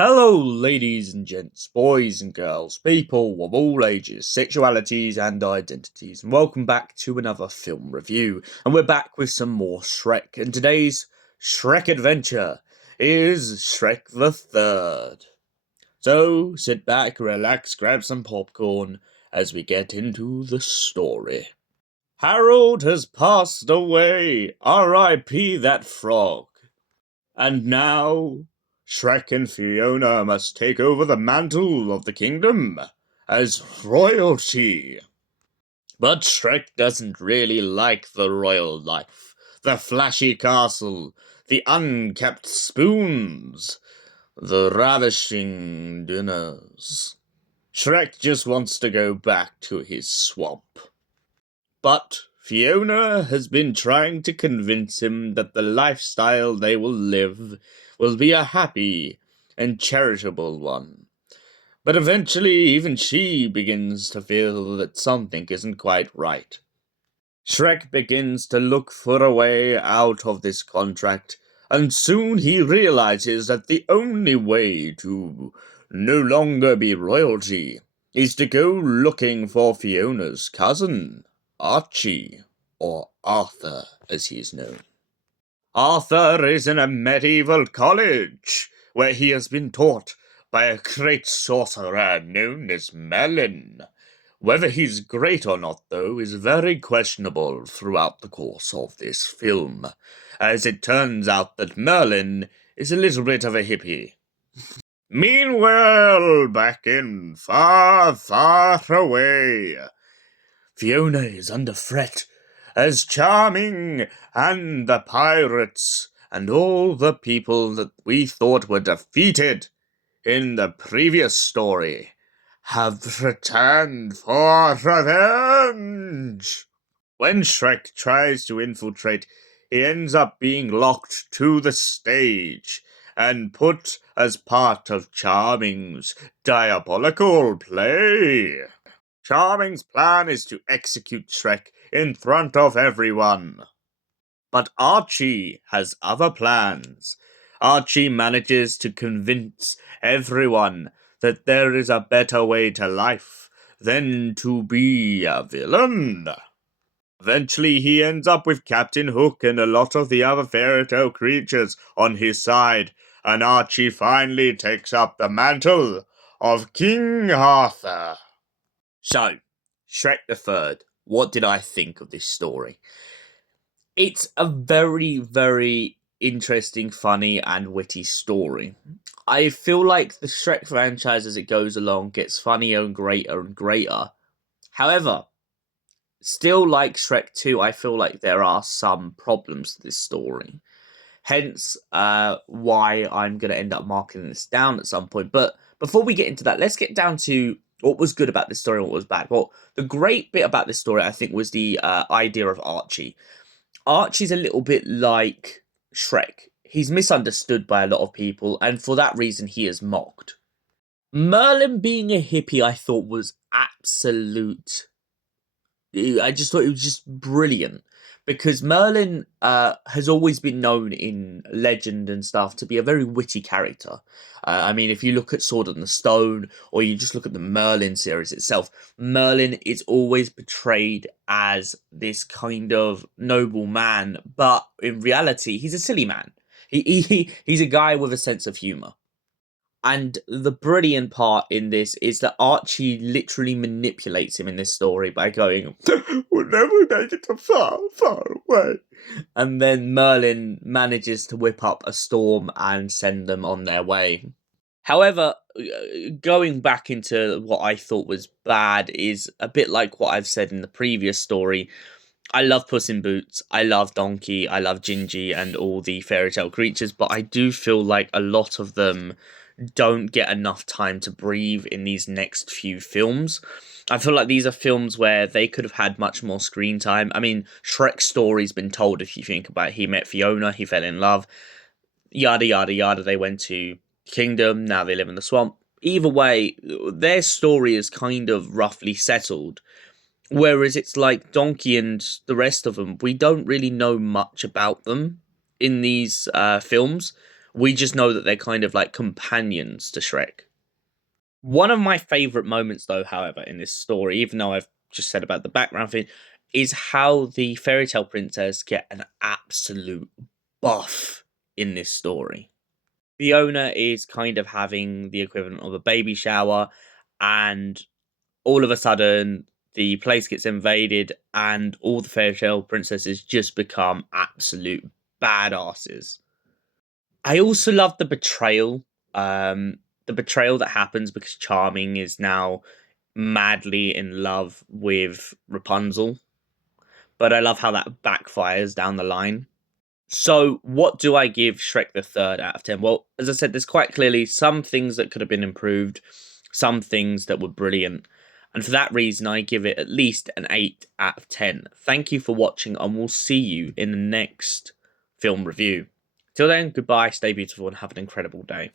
Hello, ladies and gents, boys and girls, people of all ages, sexualities, and identities, and welcome back to another film review. And we're back with some more Shrek, and today's Shrek adventure is Shrek the Third. So sit back, relax, grab some popcorn as we get into the story. Harold has passed away, R.I.P. that frog. And now Shrek and Fiona must take over the mantle of the kingdom as royalty. But Shrek doesn't really like the royal life, the flashy castle, the unkept spoons, the ravishing dinners. Shrek just wants to go back to his swamp. But Fiona has been trying to convince him that the lifestyle they will live will be a happy and charitable one. But eventually, even she begins to feel that something isn't quite right. Shrek begins to look for a way out of this contract, and soon he realizes that the only way to no longer be royalty is to go looking for Fiona's cousin, Archie, or Arthur as he is known. Arthur is in a medieval college, where he has been taught by a great sorcerer known as Merlin. Whether he's great or not, though, is very questionable throughout the course of this film, as it turns out that Merlin is a little bit of a hippie. Meanwhile, back in far, far away, Fiona is under threat as Charming and the pirates and all the people that we thought were defeated in the previous story have returned for revenge. When Shrek tries to infiltrate, he ends up being locked to the stage and put as part of Charming's diabolical play. Charming's plan is to execute Shrek in front of everyone. But Archie has other plans. Archie manages to convince everyone that there is a better way to life than to be a villain. Eventually, he ends up with Captain Hook and a lot of the other fairy tale creatures on his side, and Archie finally takes up the mantle of King Arthur. So, Shrek the Third, what did I think of this story? It's a very, very interesting, funny, and witty story. I feel like the Shrek franchise, as it goes along, gets funnier and greater. However, still like Shrek 2, I feel like there are some problems to this story. Hence, why I'm going to end up marking this down at some point. But before we get into that, let's get down to what was good about this story and what was bad. Well, the great bit about this story, I think, was the idea of Archie. Archie's a little bit like Shrek. He's misunderstood by a lot of people, and for that reason, he is mocked. Merlin being a hippie, I thought was absolute. I just thought it was just brilliant. Because Merlin has always been known in legend and stuff to be a very witty character. I mean, if you look at Sword in the Stone, or you just look at the Merlin series itself, Merlin is always portrayed as this kind of noble man, but in reality, he's a silly man. He's a guy with a sense of humour. And the brilliant part in this is that Archie literally manipulates him in this story by going, "We'll never make it far, far away." And then Merlin manages to whip up a storm and send them on their way. However, going back into what I thought was bad is a bit like what I've said in the previous story. I love Puss in Boots, I love Donkey, I love Gingy and all the fairy tale creatures, but I do feel like a lot of them don't get enough time to breathe in these next few films. I feel like these are films where they could have had much more screen time. I mean, Shrek's story's been told if you think about it. He met Fiona, he fell in love. yada yada yada. They went to Kingdom, now they live in the swamp. Either way, their story is kind of roughly settled. Whereas it's like Donkey and the rest of them, we don't really know much about them in these films. We just know that they're kind of like companions to Shrek. One of my favourite moments, though, however, in this story, even though I've just said about the background thing, is how the fairy tale princess get an absolute buff in this story. Fiona is kind of having the equivalent of a baby shower, and all of a sudden, the place gets invaded, and all the fairy tale princesses just become absolute badasses. I also love the betrayal that happens because Charming is now madly in love with Rapunzel. But I love how that backfires down the line. So, what do I give Shrek the Third out of 10? Well, as I said, there's quite clearly some things that could have been improved, some things that were brilliant. And for that reason, I give it at least an 8 out of 10. Thank you for watching, and we'll see you in the next film review. Till then, goodbye, stay beautiful, and have an incredible day.